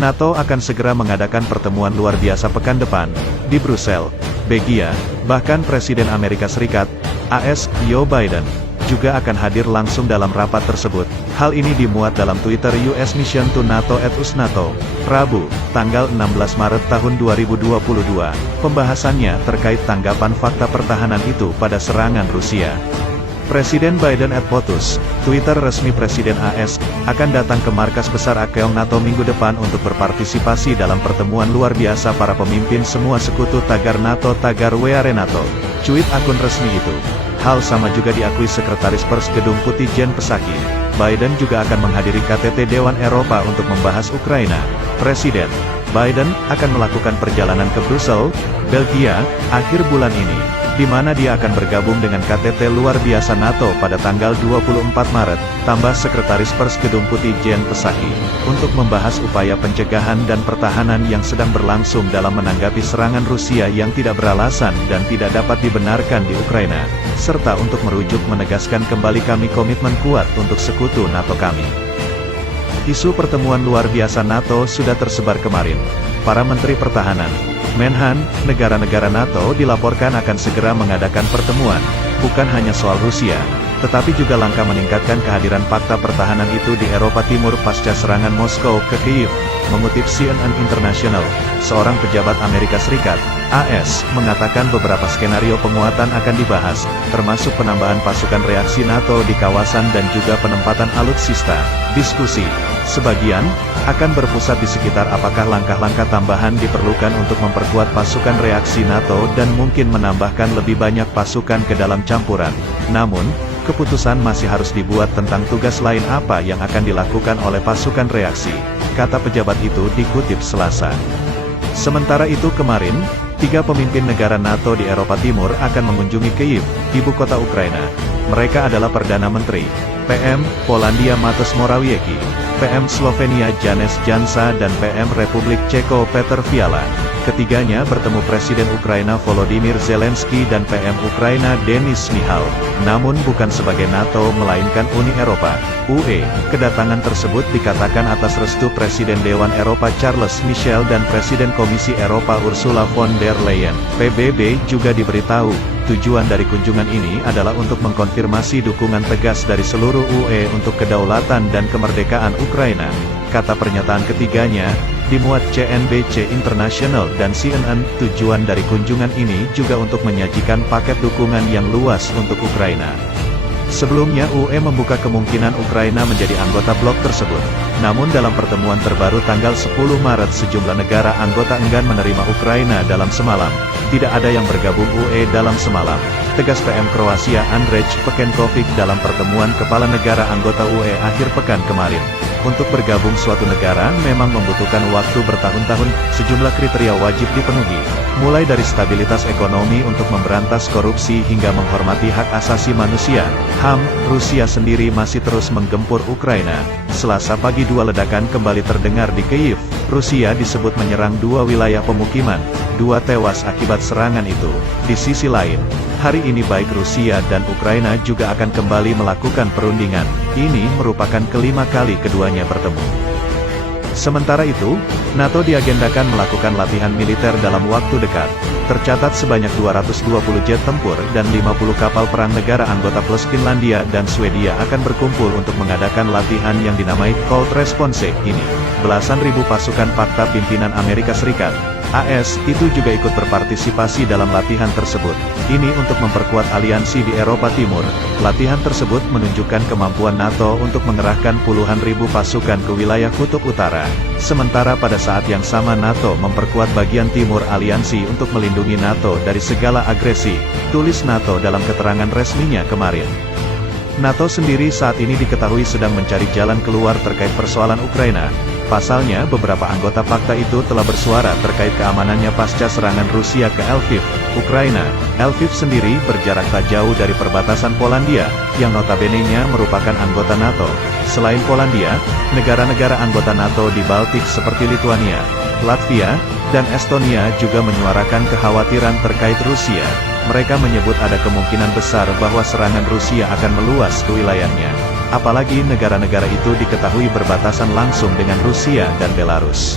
NATO akan segera mengadakan pertemuan luar biasa pekan depan, di Brussels, Belgia. Bahkan Presiden Amerika Serikat, AS, Joe Biden, juga akan hadir langsung dalam rapat tersebut. Hal ini dimuat dalam Twitter US Mission to NATO @USNATO, Rabu, tanggal 16 Maret tahun 2022. Pembahasannya terkait tanggapan fakta pertahanan itu pada serangan Rusia. Presiden Biden @POTUS, Twitter resmi Presiden AS, akan datang ke markas besar AKEON NATO minggu depan untuk berpartisipasi dalam pertemuan luar biasa para pemimpin semua sekutu tagar NATO tagar Weare NATO. Cuit akun resmi itu. Hal sama juga diakui Sekretaris Pers Gedung Putih Jen Psaki. Biden juga akan menghadiri KTT Dewan Eropa untuk membahas Ukraina. Presiden Biden akan melakukan perjalanan ke Brussels, Belgia, akhir bulan ini, di mana dia akan bergabung dengan KTT luar biasa NATO pada tanggal 24 Maret, tambah Sekretaris Pers Gedung Putih Jen Psaki, untuk membahas upaya pencegahan dan pertahanan yang sedang berlangsung dalam menanggapi serangan Rusia yang tidak beralasan dan tidak dapat dibenarkan di Ukraina, serta untuk merujuk menegaskan kembali kami komitmen kuat untuk sekutu NATO kami. Isu pertemuan luar biasa NATO sudah tersebar kemarin. Para Menteri Pertahanan, Menhan, negara-negara NATO dilaporkan akan segera mengadakan pertemuan, bukan hanya soal Rusia, tetapi juga langkah meningkatkan kehadiran fakta pertahanan itu di Eropa Timur pasca serangan Moskow ke Kyiv. Mengutip CNN International, seorang pejabat Amerika Serikat, AS, mengatakan beberapa skenario penguatan akan dibahas, termasuk penambahan pasukan reaksi NATO di kawasan dan juga penempatan alutsista. Diskusi sebagian akan berpusat di sekitar apakah langkah-langkah tambahan diperlukan untuk memperkuat pasukan reaksi NATO dan mungkin menambahkan lebih banyak pasukan ke dalam campuran. Namun, keputusan masih harus dibuat tentang tugas lain apa yang akan dilakukan oleh pasukan reaksi, kata pejabat itu dikutip Selasa. Sementara itu kemarin, 3 pemimpin negara NATO di Eropa Timur akan mengunjungi Kyiv, ibu kota Ukraina. Mereka adalah Perdana Menteri, PM, Polandia Mateusz Morawiecki, PM Slovenia Janez Janša dan PM Republik Ceko Petr Fiala. Ketiganya bertemu Presiden Ukraina Volodymyr Zelensky dan PM Ukraina Denis Mihal, namun bukan sebagai NATO melainkan Uni Eropa, UE. Kedatangan tersebut dikatakan atas restu Presiden Dewan Eropa Charles Michel dan Presiden Komisi Eropa Ursula von der Leyen. PBB juga diberitahu, tujuan dari kunjungan ini adalah untuk mengkonfirmasi dukungan tegas dari seluruh UE untuk kedaulatan dan kemerdekaan Ukraina. Kata pernyataan ketiganya, dimuat CNBC International dan CNN, tujuan dari kunjungan ini juga untuk menyajikan paket dukungan yang luas untuk Ukraina. Sebelumnya UE membuka kemungkinan Ukraina menjadi anggota blok tersebut. Namun dalam pertemuan terbaru tanggal 10 Maret sejumlah negara anggota enggan menerima Ukraina dalam semalam. Tidak ada yang bergabung UE dalam semalam, tegas PM Kroasia Andrej Plenković dalam pertemuan kepala negara anggota UE akhir pekan kemarin. Untuk bergabung suatu negara memang membutuhkan waktu bertahun-tahun, sejumlah kriteria wajib dipenuhi, mulai dari stabilitas ekonomi untuk memberantas korupsi hingga menghormati hak asasi manusia, HAM. Rusia sendiri masih terus menggempur Ukraina. Selasa pagi 2 ledakan kembali terdengar di Kyiv. Rusia disebut menyerang 2 wilayah pemukiman, 2 tewas akibat serangan itu. Di sisi lain, hari ini baik Rusia dan Ukraina juga akan kembali melakukan perundingan. Ini merupakan kelima kali keduanya bertemu. Sementara itu, NATO diagendakan melakukan latihan militer dalam waktu dekat. Tercatat sebanyak 220 jet tempur dan 50 kapal perang negara anggota plus Finlandia dan Swedia akan berkumpul untuk mengadakan latihan yang dinamai Cold Response ini. Belasan ribu pasukan fakta pimpinan Amerika Serikat, AS, itu juga ikut berpartisipasi dalam latihan tersebut. Ini untuk memperkuat aliansi di Eropa Timur. Latihan tersebut menunjukkan kemampuan NATO untuk mengerahkan puluhan ribu pasukan ke wilayah Kutub Utara. Sementara pada saat yang sama NATO memperkuat bagian timur aliansi untuk melindungi NATO dari segala agresi, tulis NATO dalam keterangan resminya kemarin. NATO sendiri saat ini diketahui sedang mencari jalan keluar terkait persoalan Ukraina. Pasalnya, beberapa anggota fakta itu telah bersuara terkait keamanannya pasca serangan Rusia ke Lviv, Ukraina. Lviv sendiri berjarak tak jauh dari perbatasan Polandia, yang notabene-nya merupakan anggota NATO. Selain Polandia, negara-negara anggota NATO di Baltik seperti Lituania, Latvia, dan Estonia juga menyuarakan kekhawatiran terkait Rusia. Mereka menyebut ada kemungkinan besar bahwa serangan Rusia akan meluas ke wilayahnya. Apalagi negara-negara itu diketahui berbatasan langsung dengan Rusia dan Belarus.